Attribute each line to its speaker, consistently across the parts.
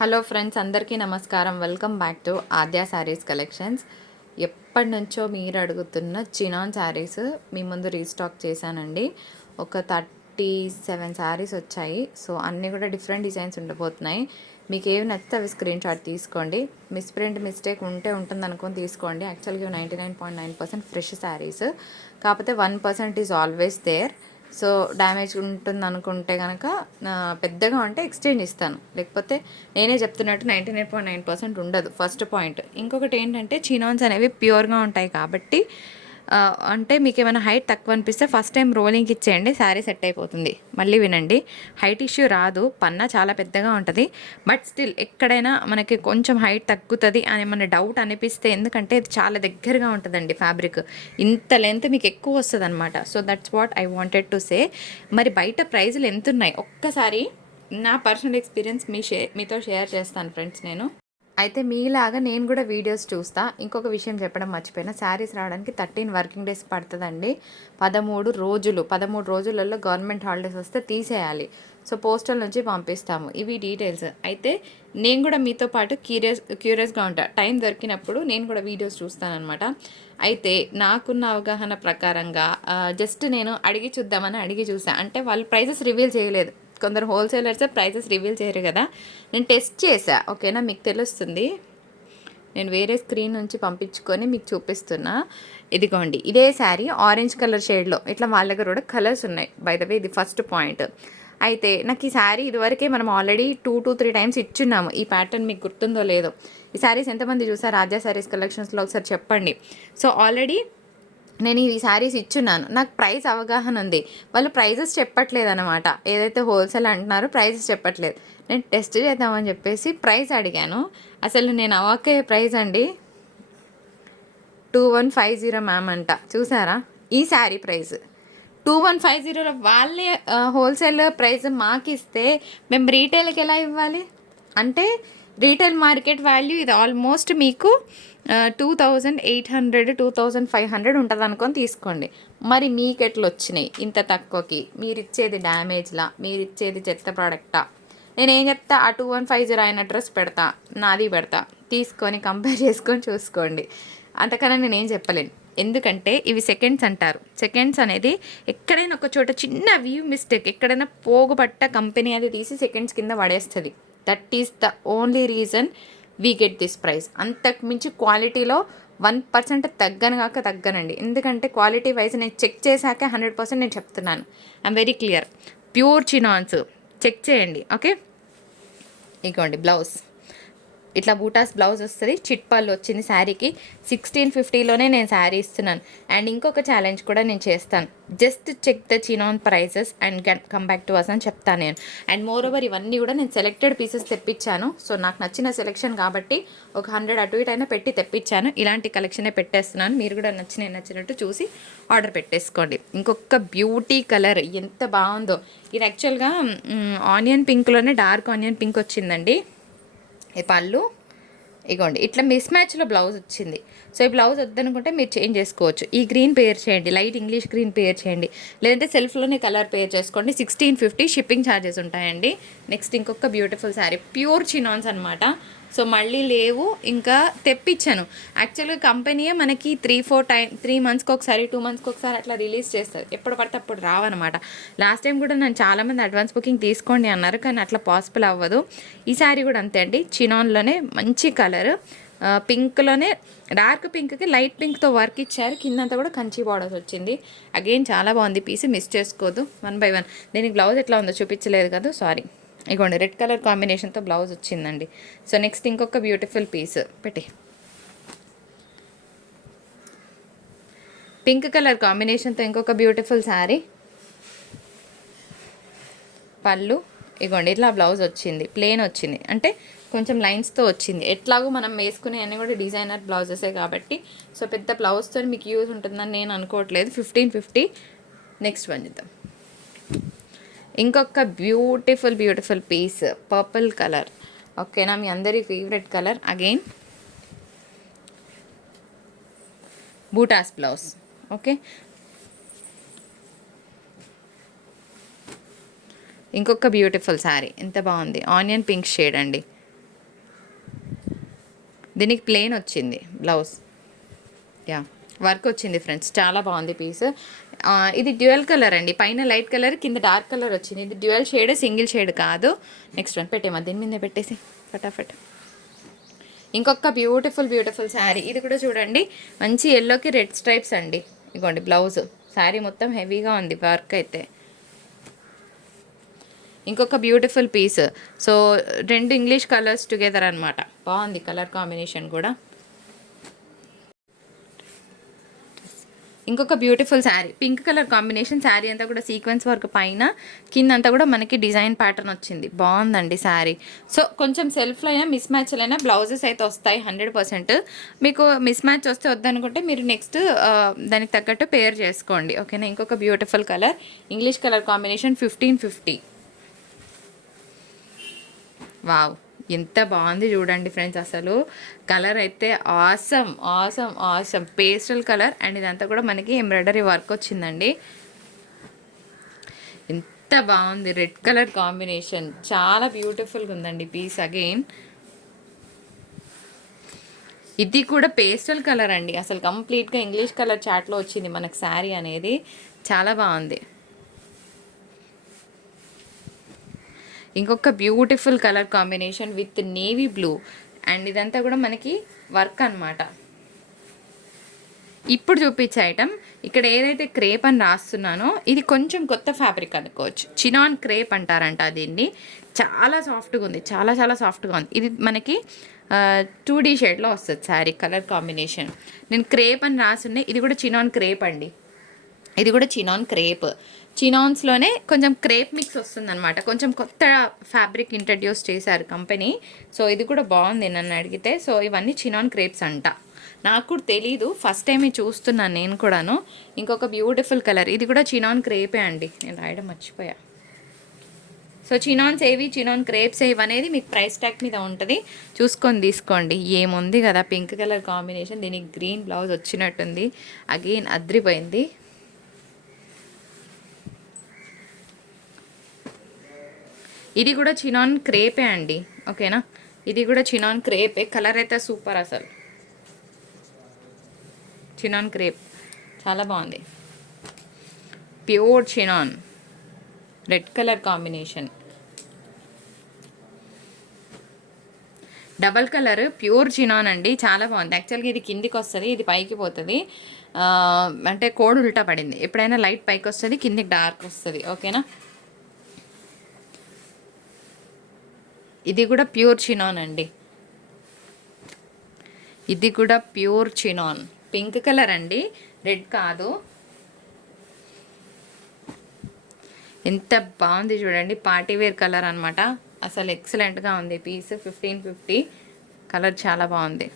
Speaker 1: Hello friends అందరికీ నమస్కారం. Welcome back to Aadya sarees collections. ఎప్పటి నుంచో మీరు అడుగుతున్న చినాన్ శారీస్ మీ ముందు రీస్టాక్ చేశానండి. ఒక థర్టీ సెవెన్ శారీస్ వచ్చాయి. సో అన్నీ కూడా డిఫరెంట్ డిజైన్స్ ఉండబోతున్నాయి. మీకు ఏవి నచ్చితే అవి స్క్రీన్ షాట్ తీసుకోండి. మిస్ప్రింట్ మిస్టేక్ ఉంటే ఉంటుంది అనుకొని తీసుకోండి. యాక్చువల్గా ninety nine point nine percent fresh sarees. కాకపోతే one percent is always there. So damage ఉంటుంది అనుకుంటే కనుక పెద్దగా ఉంటే ఎక్స్చేంజ్ ఇస్తాను. లేకపోతే నేనే చెప్తున్నట్టు ninety nine point nine percent ఉండదు. First point. ఇంకొకటి ఏంటంటే చినాన్స్ అనేవి ప్యూర్గా ఉంటాయి కాబట్టి అంటే మీకు ఏమైనా హైట్ తక్కువ అనిపిస్తే ఫస్ట్ టైం రోలింగ్కి ఇచ్చేయండి శారీ సెట్ అయిపోతుంది. మళ్ళీ వినండి హైట్ ఇష్యూ రాదు పన్నా చాలా పెద్దగా ఉంటుంది. బట్ స్టిల్ ఎక్కడైనా మనకి కొంచెం హైట్ తగ్గుతుంది అని మన డౌట్ అనిపిస్తే ఎందుకంటే ఇది చాలా దగ్గరగా ఉంటుందండి ఫ్యాబ్రిక్. ఇంత లెంత్ మీకు ఎక్కువ వస్తుంది అనమాట so that's what I wanted to say. మరి బయట ప్రైజులు ఎంత ఉన్నాయి ఒక్కసారి నా పర్సనల్ ఎక్స్పీరియన్స్ మీ షే మీతో షేర్ చేస్తాను ఫ్రెండ్స్ నేను. అయితే మీలాగా నేను కూడా వీడియోస్ చూస్తా. ఇంకొక విషయం చెప్పడం మర్చిపోయినా శారీస్ రావడానికి థర్టీన్ వర్కింగ్ డేస్ పడుతుందండి. పదమూడు రోజులు పదమూడు రోజులలో గవర్నమెంట్ హాలిడేస్ వస్తే తీసేయాలి. సో పోస్టల్ నుంచి పంపిస్తాము. ఇవి డీటెయిల్స్. అయితే నేను కూడా మీతో పాటు క్యూరియస్ క్యూరియస్గా ఉంటా. టైం దొరికినప్పుడు నేను కూడా వీడియోస్ చూస్తానన్నమాట. అయితే నాకున్న అవగాహన ప్రకారంగా జస్ట్ నేను అడిగి చూద్దామని అడిగి చూసాను అంటే వాళ్ళు ప్రైజెస్ రివీల్ చేయలేదు. కొందరు హోల్సేలర్స్ ప్రైజెస్ రివీల్ చేయరు కదా. నేను టెస్ట్ చేసా ఓకేనా? మీకు తెలుస్తుంది. నేను వేరే స్క్రీన్ నుంచి పంపించుకొని మీకు చూపిస్తున్నా. ఇదిగోండి ఇదే శారీ ఆరెంజ్ కలర్ షేడ్లో. ఇట్లా వాళ్ళ దగ్గర కూడా కలర్స్ ఉన్నాయి. బై ద వే ఇది ఫస్ట్ పాయింట్. అయితే నాకు ఈ శారీ ఇదివరకే మనం already two two three times ఇచ్చున్నాము. ఈ ప్యాటర్న్ మీకు గుర్తుందో లేదో. ఈ శారీస్ ఎంతమంది చూసారు? రాజా శారీస్ కలెక్షన్స్లో ఒకసారి చెప్పండి. సో ఆల్రెడీ నేను ఈ శారీస్ ఇచ్చున్నాను. నాకు ప్రైస్ అవగాహన ఉంది. వాళ్ళు ప్రైజెస్ చెప్పట్లేదు అనమాట ఏదైతే హోల్సేల్ అంటున్నారో ప్రైజెస్ చెప్పట్లేదు. నేను టెస్ట్ చేద్దామని చెప్పేసి ప్రైస్ అడిగాను. అసలు నేను అవాకే ప్రైస్ అండి? Two one five zero ma'am అంట. చూసారా? ఈ sari price. Two one five జీరోలో వాళ్ళే హోల్సేల్ ప్రైస్ మాకు ఇస్తే మేము రీటైల్కి ఎలా ఇవ్వాలి? అంటే రీటైల్ మార్కెట్ వాల్యూ ఇది ఆల్మోస్ట్ మీకు two thousand eight hundred two thousand five hundred ఉంటుంది అనుకొని తీసుకోండి. మరి మీకు ఎట్లా వచ్చినాయి? ఇంత తక్కువకి. మీరు ఇచ్చేది డ్యామేజ్లా మీరు ఇచ్చేది చెత్త ప్రోడక్టా నేను ఏం చెప్తా? ఆ టూ వన్ ఫైవ్ జీరో అయిన డ్రెస్ పెడతా నాది పెడతా. తీసుకొని కంపేర్ చేసుకొని చూసుకోండి. అంతకన్నా నేను ఏం చెప్పలేను. ఎందుకంటే ఇవి సెకండ్స్ అంటారు. సెకండ్స్ అనేది ఎక్కడైనా ఒక చోట చిన్న వ్యూ మిస్టేక్ ఎక్కడైనా పోగుపట్ట కంపెనీ అది తీసి సెకండ్స్ కింద పడేస్తుంది. That is the only reason we get this price అంతకు మించి క్వాలిటీలో వన్ పర్సెంట్ తగ్గను కాక తగ్గనండి. ఎందుకంటే క్వాలిటీ వైజ్ నేను చెక్ చేశాక హండ్రెడ్ పర్సెంట్ నేను చెప్తున్నాను. I'm very clear pure చినాన్స్ check చేయండి. ఓకే ఇగోండి బ్లౌజ్ ఇట్లా బూటాస్ బ్లౌజ్ వస్తుంది. చిట్పాలు వచ్చింది శారీకి. సిక్స్టీన్ ఫిఫ్టీలోనే నేను శారీ ఇస్తున్నాను. అండ్ ఇంకొక ఛాలెంజ్ కూడా నేను చేస్తాను. Just check the chinon prices and come back to us అని చెప్తాను నేను. అండ్ మోర్ ఓవర్ ఇవన్నీ కూడా నేను సెలెక్టెడ్ పీసెస్ తెప్పించాను. సో నాకు నచ్చిన సెలెక్షన్ కాబట్టి ఒక హండ్రెడ్ అటు ఇటు అయినా పెట్టి తెప్పించాను. ఇలాంటి కలెక్షనే పెట్టేస్తున్నాను. మీరు కూడా నచ్చిన నచ్చినట్టు చూసి ఆర్డర్ పెట్టేసుకోండి. ఇంకొక బ్యూటీ కలర్ ఎంత బాగుందో. ఇది యాక్చువల్గా ఆనియన్ పింక్లోనే డార్క్ ఆనియన్ పింక్ వచ్చిందండి. ఈ పళ్ళు. ఇగోండి ఇట్లా మిస్ మ్యాచ్లో బ్లౌజ్ వచ్చింది. సో ఈ బ్లౌజ్ వద్దనుకుంటే మీరు చేంజ్ చేసుకోవచ్చు. ఈ గ్రీన్ పేర్ చేయండి లైట్ ఇంగ్లీష్ గ్రీన్ పేర్ చేయండి. లేదంటే సెల్ఫ్లోనే కలర్ పేర్ చేసుకోండి. సిక్స్టీన్ ఫిఫ్టీ షిప్పింగ్ ఛార్జెస్ ఉంటాయండి. నెక్స్ట్ ఇంకొక బ్యూటిఫుల్ శారీ ప్యూర్ చినాన్స్ అనమాట సో మళ్ళీ లేవు ఇంకా తెప్పించాను. యాక్చువల్గా కంపెనీయే మనకి త్రీ ఫోర్ టైం త్రీ మంత్స్కి ఒకసారి టూ మంత్స్కి ఒకసారి అట్లా రిలీజ్ చేస్తారు ఎప్పుడు పడితే అప్పుడు రావన్నమాట. లాస్ట్ టైం కూడా నన్ను చాలామంది అడ్వాన్స్ బుకింగ్ తీసుకోండి అన్నారు కానీ అట్లా పాసిబుల్ అవ్వదు. ఈ శారీ కూడా అంతే అండి. చినాన్లోనే మంచి కలర్ పింక్లోనే డార్క్ పింక్కి లైట్ పింక్తో వర్క్ ఇచ్చారు. కిందంతా కూడా కంచి బార్డర్స్ వచ్చింది. అగైన్ చాలా బాగుంది. పీస్ మిస్ చేసుకోవద్దు వన్ బై వన్ దీనికి బ్లౌజ్ ఎట్లా ఉందో చూపించలేదు కదా. సారీ ఇగోండి రెడ్ కలర్ కాంబినేషన్తో బ్లౌజ్ వచ్చిందండి. సో నెక్స్ట్ ఇంకొక బ్యూటిఫుల్ పీస్ పెట్టి. పింక్ కలర్ కాంబినేషన్తో ఇంకొక బ్యూటిఫుల్ శారీ. పళ్ళు. ఇగోండి ఇట్లా బ్లౌజ్ వచ్చింది ప్లేన్ వచ్చింది. అంటే కొంచెం లైన్స్తో వచ్చింది. ఎట్లాగో మనం వేసుకునే అన్నీ కూడా డిజైనర్ బ్లౌజెసే కాబట్టి. సో పెద్ద బ్లౌజ్తో మీకు యూజ్ ఉంటుందని నేను అనుకోవట్లేదు. Fifteen fifty. నెక్స్ట్ వన్ చూద్దాం. ఇంకొక beautiful beautiful piece purple colour ఓకేనా మీ అందరి ఫేవరెట్ కలర్ అగైన్ బూటాస్ బ్లౌజ్ ఓకే ఇంకొక బ్యూటిఫుల్ శారీ ఎంత బాగుంది. ఆనియన్ పింక్ షేడ్ అండి. దీనికి ప్లెయిన్ వచ్చింది బ్లౌజ్ యా వర్క్ వచ్చింది ఫ్రెండ్స్ చాలా బాగుంది పీస్ ఇది డ్యూయల్ కలర్ అండి. పైన లైట్ కలర్ కింద డార్క్ కలర్ వచ్చింది. ఇది డ్యూయల్ షేడ్ సింగిల్ షేడ్ కాదు. నెక్స్ట్ వన్ పెట్టేమా? దీని మీద పెట్టేసి. ఫటాఫట్. ఇంకొక బ్యూటిఫుల్ బ్యూటిఫుల్ శారీ ఇది కూడా చూడండి. మంచి ఎల్లోకి రెడ్ స్ట్రైప్స్ అండి. ఇగోండి బ్లౌజ్ శారీ మొత్తం హెవీగా ఉంది వర్క్ అయితే. ఇంకొక బ్యూటిఫుల్ పీస్ సో రెండు ఇంగ్లీష్ కలర్స్ టుగెదర్ అనమాట బాగుంది కలర్ కాంబినేషన్ కూడా. ఇంకొక beautiful sari pink colour combination sari అంతా కూడా సీక్వెన్స్ వర్క్ పైన కింద అంతా కూడా మనకి డిజైన్ ప్యాటర్న్ వచ్చింది. బాగుందండి శారీ సో కొంచెం సెల్ఫ్లో అయినా మిస్ మ్యాచ్లు అయినా బ్లౌజెస్ అయితే వస్తాయి హండ్రెడ్ పర్సెంట్ మీకు మిస్ మ్యాచ్ వస్తే వద్దనుకుంటే మీరు నెక్స్ట్ దానికి తగ్గట్టు పేర్ చేసుకోండి. ఓకేనా ఇంకొక beautiful colour English colour combination fifteen fifty wow ఎంత బాగుంది చూడండి ఫ్రెండ్స్ అసలు. కలర్ అయితే awesome awesome awesome pastel colour and ఇదంతా కూడా మనకి ఎంబ్రాయిడరీ వర్క్ వచ్చిందండి. ఎంత బాగుంది రెడ్ కలర్ కాంబినేషన్ చాలా బ్యూటిఫుల్గా ఉందండి పీస్ అగైన్ ఇది కూడా పేస్టల్ కలర్ అండి. అసలు కంప్లీట్గా ఇంగ్లీష్ కలర్ చాట్లో వచ్చింది మనకు శారీ అనేది. చాలా బాగుంది. ఇంకొక beautiful colour combination with navy blue and ఇదంతా కూడా మనకి వర్క్ అనమాట ఇప్పుడు చూపించే ఐటమ్ ఇక్కడ ఏదైతే క్రేప్ అని రాస్తున్నానో ఇది కొంచెం కొత్త ఫ్యాబ్రిక్ అనుకోవచ్చు. చినాన్ క్రేప్ అంటారంట దీన్ని. చాలా సాఫ్ట్గా ఉంది చాలా చాలా సాఫ్ట్గా ఉంది. ఇది మనకి టూ డీ షేడ్లో వస్తుంది శారీ కలర్ కాంబినేషన్ నేను క్రేప్ అని రాసున్నాయి ఇది కూడా చినాన్ క్రేప్ అండి. ఇది కూడా చినాన్ క్రేప్ చినాన్స్లోనే కొంచెం క్రేప్ మిక్స్ వస్తుందన్నమాట. కొంచెం కొత్త ఫ్యాబ్రిక్ ఇంట్రడ్యూస్ చేశారు కంపెనీ సో ఇది కూడా బాగుంది నన్ను అడిగితే. సో ఇవన్నీ చినాన్ క్రేప్స్ అంట. నాకు కూడా తెలీదు. ఫస్ట్ టైం చూస్తున్నాను నేను కూడాను. ఇంకొక బ్యూటిఫుల్ కలర్ ఇది కూడా చినాన్ క్రేపే అండి. నేను రాయడం మర్చిపోయా. సో చినాన్స్ ఏవి? చినాన్ క్రేప్స్ ఏవి అనేది మీకు ప్రైస్ ట్యాగ్ మీద ఉంటుంది. చూసుకొని తీసుకోండి. ఏముంది కదా? పింక్ కలర్ కాంబినేషన్ దీనికి గ్రీన్ బ్లౌజ్ వచ్చినట్టుంది. అగైన్ అద్రిపోయింది. ఇది కూడా చినాన్ క్రేపే అండి. ఓకేనా? ఇది కూడా చినాన్ క్రేపే. కలర్ అయితే సూపర్ అసలు. Chinon crepe. చాలా బాగుంది. Pure chinon. Red colour combination. Double colour pure chinon అండి. చాలా బాగుంది. యాక్చువల్గా ఇది కిందికి వస్తుంది ఇది పైకి పోతుంది. అంటే కోడ్ ఉల్టా పడింది. ఎప్పుడైనా లైట్ పైకి వస్తుంది కిందికి డార్క్ వస్తుంది. ఓకేనా? ఇది కూడా ప్యూర్ చినాన్ అండి. ఇది కూడా ప్యూర్ చినాన్. పింక్ కలర్ అండి. రెడ్ కాదు. ఎంత బాగుంది చూడండి. పార్టీ వేర్ కలర్ అనమాట అసలు ఎక్సలెంట్గా ఉంది. పీస్ ఫిఫ్టీన్ ఫిఫ్టీ కలర్ చాలా బాగుంది.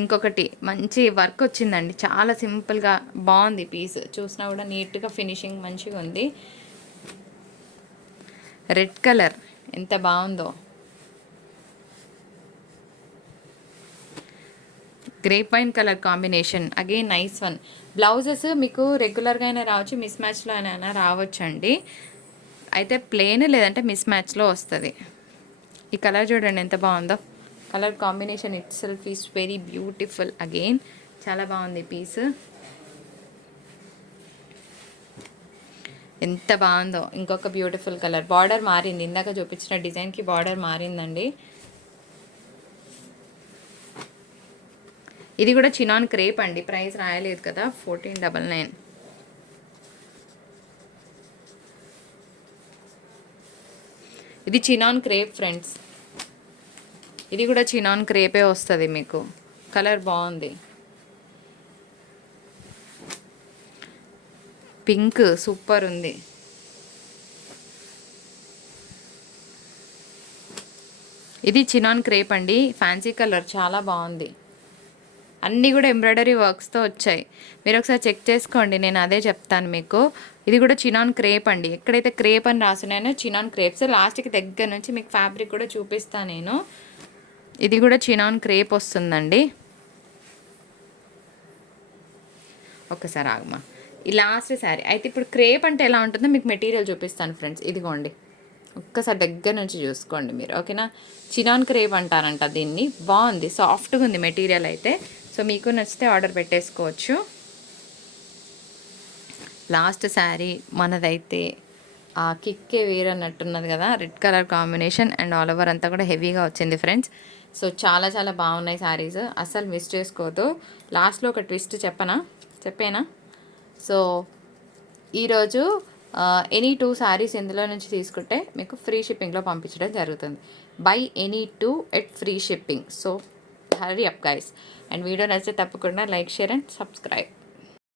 Speaker 1: ఇంకొకటి మంచి వర్క్ వచ్చిందండి. చాలా సింపుల్గా బాగుంది పీస్. చూసినా కూడా నీట్గా ఫినిషింగ్ మంచిగా ఉంది. Red colour. ఎంత బాగుందో. Grey wine colour combination again nice one blouses మీకు రెగ్యులర్గా అయినా రావచ్చు మిస్ మ్యాచ్లో అయినా రావచ్చు అండి అయితే ప్లేన్ లేదంటే మిస్ మ్యాచ్లో వస్తుంది. ఈ కలర్ చూడండి ఎంత బాగుందో. Colour combination itself is very beautiful again చాలా బాగుంది పీస్ ఎంత బాగుందో. ఇంకొక బ్యూటిఫుల్ కలర్ బార్డర్ మారింది. ఇందాక చూపించిన డిజైన్కి బార్డర్ మారిందండి. ఇది కూడా చినాన్ క్రేప్ అండి. ప్రైస్ రాయలేదు కదా. ఫోర్టీన్ డబల్ నైన్ ఇది చినాన్ క్రేప్ ఫ్రెండ్స్ ఇది కూడా చినాన్ క్రేపే వస్తుంది మీకు. కలర్ బాగుంది. పింక్ సూపర్ ఉంది. ఇది చినాన్ క్రేప్ అండి. ఫ్యాన్సీ కలర్ చాలా బాగుంది. అన్నీ కూడా ఎంబ్రాయిడరీ వర్క్స్తో వచ్చాయి. మీరు ఒకసారి చెక్ చేసుకోండి నేను అదే చెప్తాను మీకు. ఇది కూడా చినాన్ క్రేప్ అండి. ఎక్కడైతే క్రేప్ అని రాసినాయో చినాన్ క్రేప్స్. లాస్ట్కి దగ్గర నుంచి మీకు ఫ్యాబ్రిక్ కూడా చూపిస్తాను నేను. ఇది కూడా చినాన్ క్రేప్ వస్తుందండి. ఒకసారి ఆగమా ఈ లాస్ట్ శారీ అయితే ఇప్పుడు క్రేప్ అంటే ఎలా ఉంటుందో మీకు మెటీరియల్ చూపిస్తాను ఫ్రెండ్స్ ఇదిగోండి. ఒక్కసారి దగ్గర నుంచి చూసుకోండి మీరు ఓకేనా? చినాన్ క్రేప్ అంటారంట దీన్ని. బాగుంది సాఫ్ట్గా ఉంది మెటీరియల్ అయితే. సో మీకు నచ్చితే ఆర్డర్ పెట్టేసుకోవచ్చు. లాస్ట్ శారీ మనదైతే ఆ కిక్కే వేరన్నట్టున్నది కదా red colour combination and all over అంతా కూడా హెవీగా వచ్చింది ఫ్రెండ్స్ సో చాలా చాలా బాగున్నాయి శారీస్ అస్సలు మిస్ చేసుకోవద్దు లాస్ట్లో ఒక ట్విస్ట్ చెప్పనా? చెప్పేనా? సో ఈరోజు ఎనీ టూ శారీస్ ఇందులో నుంచి తీసుకుంటే మీకు ఫ్రీ షిప్పింగ్లో పంపించడం జరుగుతుంది. Buy any two at free shipping so hurry up guys and video నచ్చితే తప్పకుండా లైక్ షేర్ అండ్ సబ్స్క్రైబ్